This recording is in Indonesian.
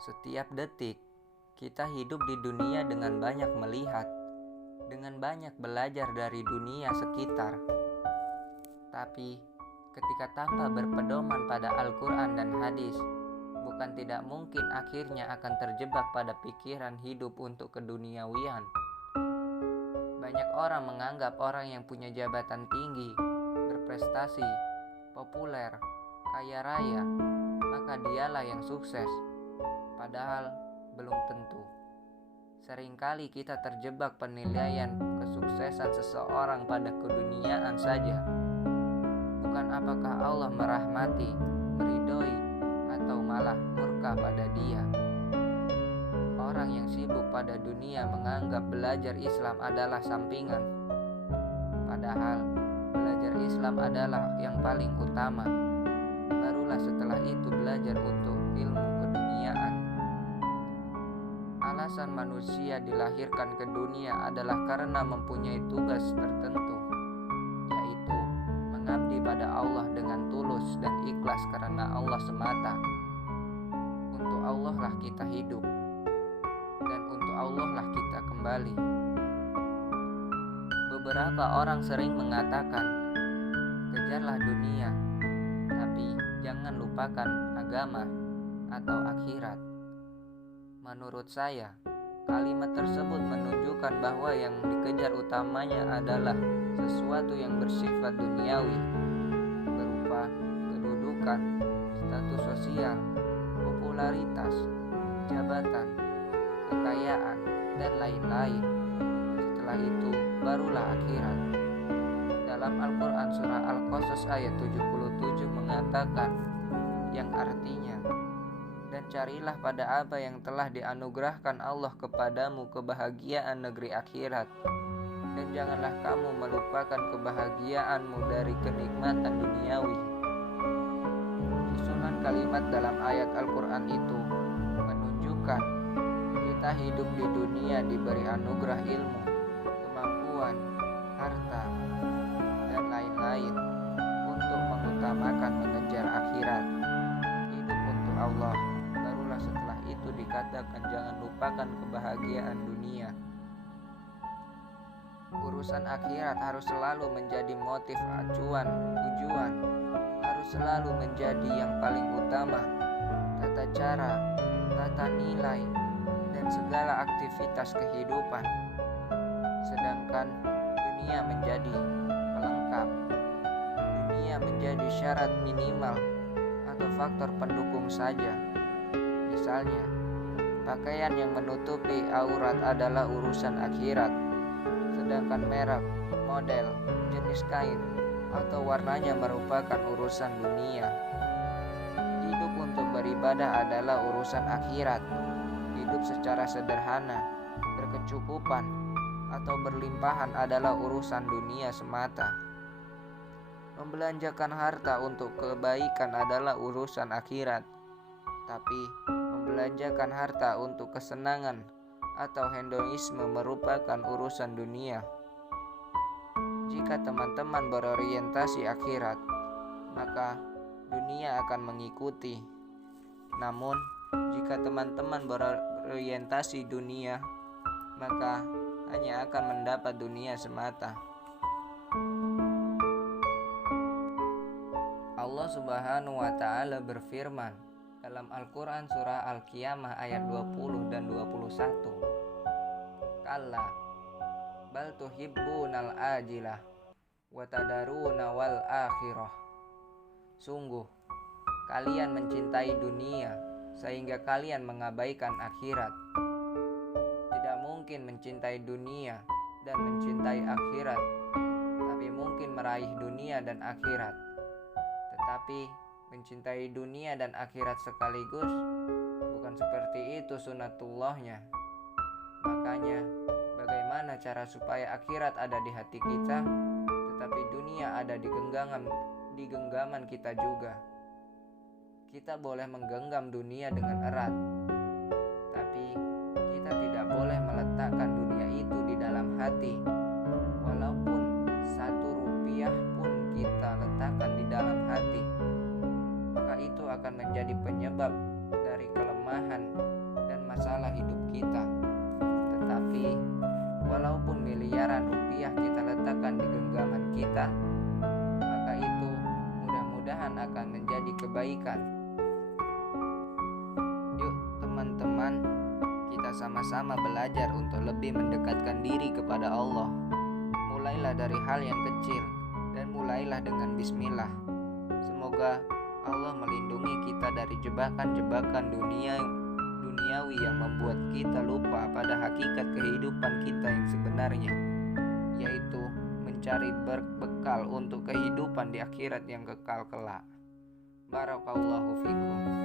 Setiap detik, kita hidup di dunia dengan banyak melihat, dengan banyak belajar dari dunia sekitar. Tapi, ketika tanpa berpedoman pada Al-Quran dan hadis, bukan tidak mungkin akhirnya akan terjebak pada pikiran hidup untuk keduniawian. Banyak orang menganggap orang yang punya jabatan tinggi, berprestasi, populer, kaya raya, maka dialah yang sukses. Padahal belum tentu. Seringkali kita terjebak penilaian kesuksesan seseorang pada keduniaan saja. Bukan apakah Allah merahmati, meridhoi, atau malah murka pada dia. Orang yang sibuk pada dunia menganggap belajar Islam adalah sampingan. Padahal belajar Islam adalah yang paling utama. Barulah setelah itu belajar untuk ilmu keduniaan. Alasan manusia dilahirkan ke dunia adalah karena mempunyai tugas tertentu, yaitu mengabdi pada Allah dengan tulus dan ikhlas karena Allah semata. Untuk Allah lah kita hidup, dan untuk Allah lah kita kembali. Beberapa orang sering mengatakan, kejarlah dunia, tapi jangan lupakan agama atau akhirat. Menurut saya, kalimat tersebut menunjukkan bahwa yang dikejar utamanya adalah sesuatu yang bersifat duniawi, berupa kedudukan, status sosial, popularitas, jabatan, kekayaan, dan lain-lain. Setelah itu, barulah akhirat. Dalam Al-Quran surah Al-Qasas ayat 77 mengatakan, yang artinya, dan carilah pada apa yang telah dianugerahkan Allah kepadamu kebahagiaan negeri akhirat, dan janganlah kamu melupakan kebahagiaanmu dari kenikmatan duniawi. Susunan kalimat dalam ayat Al-Quran itu menunjukkan kita hidup di dunia diberi anugerah ilmu, kemampuan, harta, dan lain-lain untuk mengutamakan mengejar akhirat. Hidup untuk Allah, barulah setelah itu dikatakan jangan lupakan kebahagiaan dunia. Urusan akhirat harus selalu menjadi motif acuan, tujuan, harus selalu menjadi yang paling utama. Tata cara, tata nilai, dan segala aktivitas kehidupan. Sedangkan dunia menjadi pelengkap. Dunia menjadi syarat minimal atau faktor pendukung saja. Misalnya, pakaian yang menutupi aurat adalah urusan akhirat, sedangkan merek, model, jenis kain, atau warnanya merupakan urusan dunia. Hidup untuk beribadah adalah urusan akhirat. Hidup secara sederhana, berkecukupan, atau berlimpahan adalah urusan dunia semata. Membelanjakan harta untuk kebaikan adalah urusan akhirat, tapi membelanjakan harta untuk kesenangan atau hedonisme merupakan urusan dunia. Jika teman-teman berorientasi akhirat, maka dunia akan mengikuti. Namun, jika teman-teman berorientasi dunia, maka hanya akan mendapat dunia semata. Allah Subhanahu wa Ta'ala berfirman dalam Al-Quran surah Al-Qiyamah ayat 20 dan 21. Kalla bal tuhibbunal ajilah wa tadaruna wal akhirah. Sungguh, kalian mencintai dunia sehingga kalian mengabaikan akhirat. Tidak mungkin mencintai dunia dan mencintai akhirat, tapi mungkin meraih dunia dan akhirat. Tetapi mencintai dunia dan akhirat sekaligus bukan seperti itu sunatullahnya. Makanya, bagaimana cara supaya akhirat ada di hati kita, tetapi dunia ada di genggaman kita juga? Kita boleh menggenggam dunia dengan erat, tapi kita tidak boleh meletakkan dunia itu di dalam hati. Walaupun 1 rupiah pun kita letakkan di dalam hati, maka itu akan menjadi penyebab dari kelemahan kelemahan dan masalah hidup kita. Tetapi walaupun miliaran rupiah kita letakkan di genggaman kita, maka itu mudah-mudahan akan menjadi kebaikan. Yuk teman-teman, kita sama-sama belajar untuk lebih mendekatkan diri kepada Allah. Mulailah dari hal yang kecil dan mulailah dengan bismillah. Semoga Allah melindungi kita dari jebakan-jebakan duniawi yang membuat kita lupa pada hakikat kehidupan kita yang sebenarnya, yaitu mencari bekal untuk kehidupan di akhirat yang kekal kelak. Barakallahu fikum.